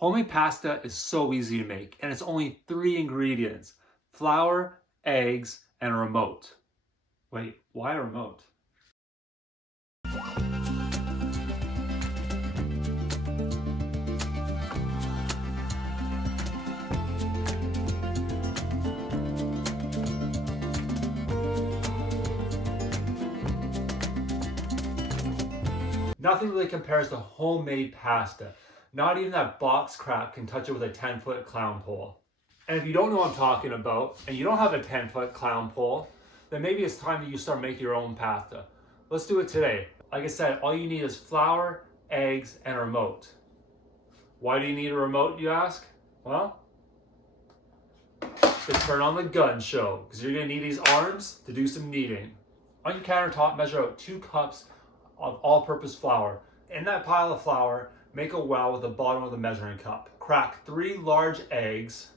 Homemade pasta is so easy to make, and it's only 3 ingredients: flour, eggs, and a remote. Wait, why a remote? Nothing really compares to homemade pasta. Not even that box crap can touch it with a 10-foot clown pole. And if you don't know what I'm talking about, and you don't have a 10-foot clown pole, then maybe it's time that you start making your own pasta. Let's do it today. Like I said, all you need is flour, eggs, and a remote. Why do you need a remote, you ask? Well, to turn on the gun show, because you're gonna need these arms to do some kneading. On your countertop, measure out 2 cups of all-purpose flour. In that pile of flour, make a well with the bottom of the measuring cup. Crack 3 large eggs,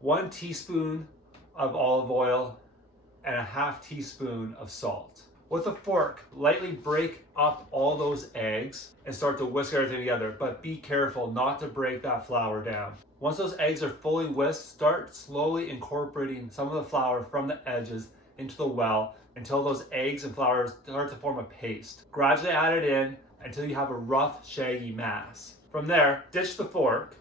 1 teaspoon of olive oil, and a half teaspoon of salt. With a fork, lightly break up all those eggs and start to whisk everything together, but be careful not to break that flour down. Once those eggs are fully whisked, start slowly incorporating some of the flour from the edges into the well until those eggs and flour start to form a paste. Gradually add it in until you have a rough, shaggy mass. From there, ditch the fork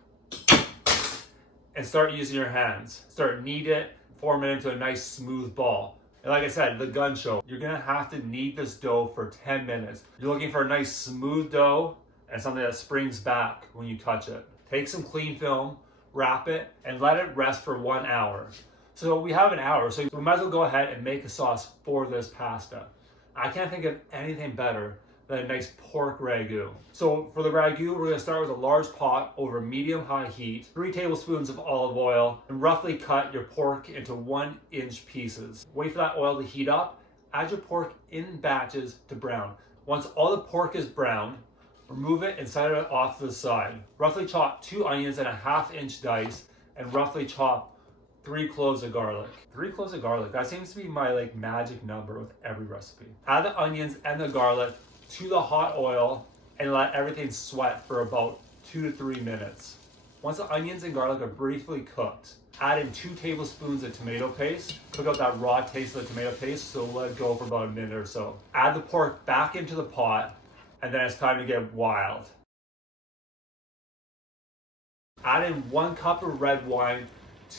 and start using your hands. Start knead it, form it into a nice smooth ball. And like I said, the gun show, you're gonna have to knead this dough for 10 minutes. You're looking for a nice smooth dough and something that springs back when you touch it. Take some cling film, wrap it, and let it rest for 1 hour. So we have an hour, so we might as well go ahead and make a sauce for this pasta. I can't think of anything better than a nice pork ragu. So for the ragu, we're gonna start with a large pot over medium-high heat, 3 tablespoons of olive oil, and roughly cut your pork into 1-inch pieces. Wait for that oil to heat up, add your pork in batches to brown. Once all the pork is brown, remove it and set it off to the side. Roughly chop 2 onions in a 1/2-inch dice, and roughly chop 3 cloves of garlic. 3 cloves of garlic, that seems to be my magic number with every recipe. Add the onions and the garlic to the hot oil and let everything sweat for about 2 to 3 minutes. Once the onions and garlic are briefly cooked, add in 2 tablespoons of tomato paste. Cook out that raw taste of the tomato paste, so let it go for about a minute or so. Add the pork back into the pot, and then it's time to get wild. Add in 1 cup of red wine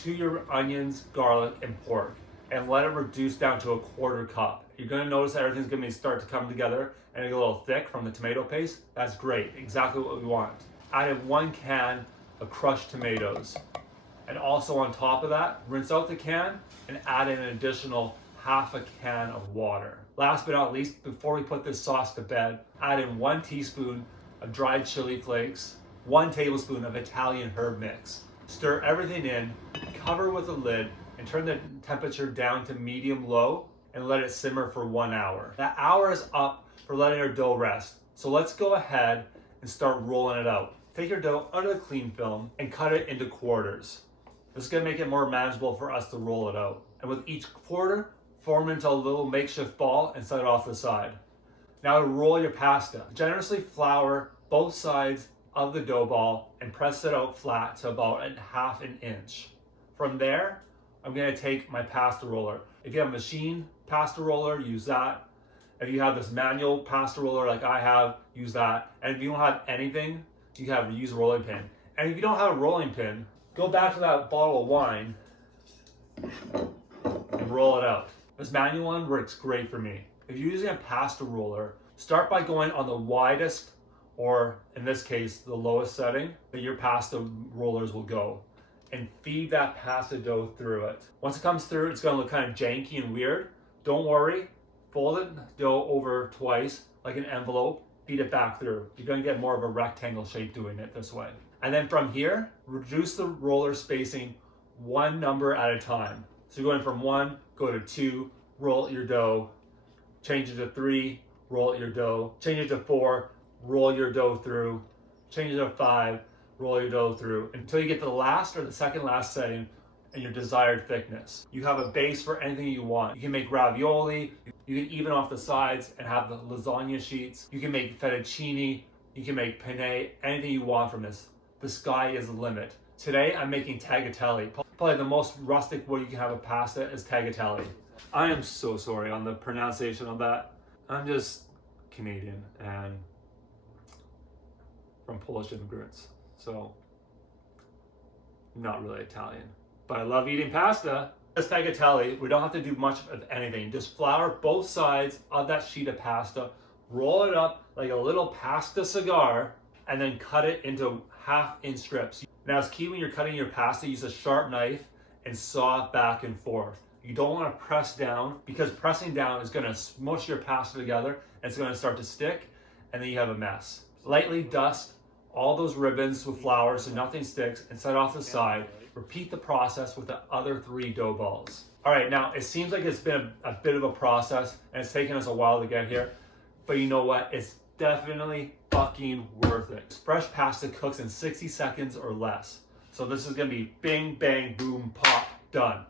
to your onions, garlic, and pork, and let it reduce down to a 1/4 cup. You're gonna notice that everything's gonna start to come together and get a little thick from the tomato paste. That's great, exactly what we want. Add in 1 can of crushed tomatoes. And also on top of that, rinse out the can and add in an additional 1/2 can of water. Last but not least, before we put this sauce to bed, add in 1 teaspoon of dried chili flakes, 1 tablespoon of Italian herb mix. Stir everything in, cover with a lid, and turn the temperature down to medium-low and let it simmer for 1 hour. That hour is up for letting our dough rest. So let's go ahead and start rolling it out. Take your dough out of the cling film and cut it into quarters. This is gonna make it more manageable for us to roll it out. And with each quarter, form into a little makeshift ball and set it off to the side. Now to roll your pasta. Generously flour both sides of the dough ball and press it out flat to about 1/2 inch. From there, I'm gonna take my pasta roller. If you have a machine pasta roller, use that. If you have this manual pasta roller like I have, use that. And if you don't have anything, you have to use a rolling pin. And if you don't have a rolling pin, go back to that bottle of wine and roll it out. This manual one works great for me. If you're using a pasta roller, start by going on the widest, or in this case, the lowest setting that your pasta rollers will go, and feed that pasta dough through it. Once it comes through, it's gonna look kind of janky and weird. Don't worry, fold the dough over twice like an envelope, feed it back through. You're gonna get more of a rectangle shape doing it this way. And then from here, reduce the roller spacing 1 number at a time. So you're going from 1, go to 2, roll your dough, change it to 3, roll your dough, change it to 4, roll your dough through, change it to 5, roll your dough through, until you get to the last or the second last setting and your desired thickness. You have a base for anything you want. You can make ravioli, you can even off the sides and have the lasagna sheets, you can make fettuccine, you can make penne, anything you want from this. the sky is the limit. Today I'm making tagliatelle. Probably the most rustic way you can have a pasta is tagliatelle. I am so sorry on the pronunciation of that. I'm just Canadian and from Polish immigrants, so not really Italian. But I love eating pasta. This tagliatelle, we don't have to do much of anything. Just flour both sides of that sheet of pasta, roll it up like a little pasta cigar, and then cut it into half-inch strips. Now it's key when you're cutting your pasta, use a sharp knife and saw back and forth. You don't want to press down, because pressing down is going to smush your pasta together and it's going to start to stick, and then you have a mess. Lightly dust all those ribbons with flour so nothing sticks and set off to the side. Repeat the process with the other 3 dough balls. All right, now it seems like it's been a bit of a process and it's taken us a while to get here, but you know what? It's definitely fucking worth it. Fresh pasta cooks in 60 seconds or less. So this is gonna be bing, bang, boom, pop, done.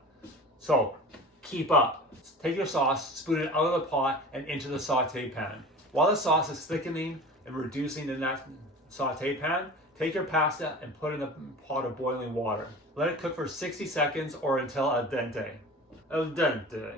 So keep up. Take your sauce, spoon it out of the pot and into the saute pan. While the sauce is thickening and reducing in that saute pan, take your pasta and put it in a pot of boiling water. Let it cook for 60 seconds or until al dente. Al dente.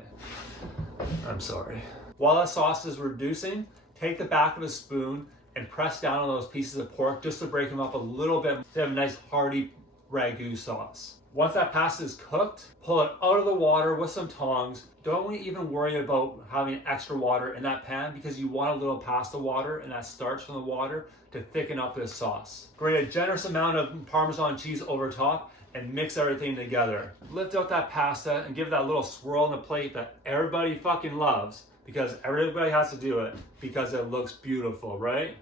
I'm sorry. While the sauce is reducing, take the back of a spoon and press down on those pieces of pork just to break them up a little bit to have a nice hearty ragu sauce. Once that pasta is cooked, pull it out of the water with some tongs. Don't even worry about having extra water in that pan, because you want a little pasta water and that starch from the water to thicken up this sauce. Grate a generous amount of Parmesan cheese over top and mix everything together. Lift out that pasta and give it that little swirl on the plate that everybody fucking loves, because everybody has to do it because it looks beautiful, right?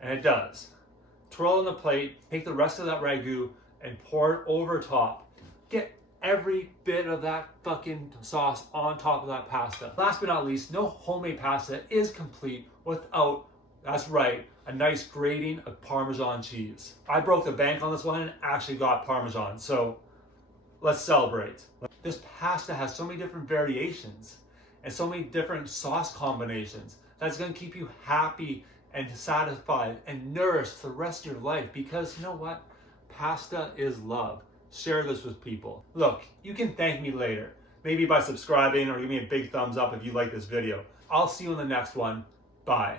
And it does. Twirl on the plate, take the rest of that ragu and pour it over top. Get every bit of that fucking sauce on top of that pasta. Last but not least, no homemade pasta is complete without, that's right, a nice grating of Parmesan cheese. I broke the bank on this one and actually got Parmesan, so let's celebrate. This pasta has so many different variations and so many different sauce combinations that's gonna keep you happy and satisfied and nourished the rest of your life, because you know what? Pasta is love. Share this with people. Look, you can thank me later, maybe by subscribing or give me a big thumbs up if you like this video. I'll see you in the next one. Bye.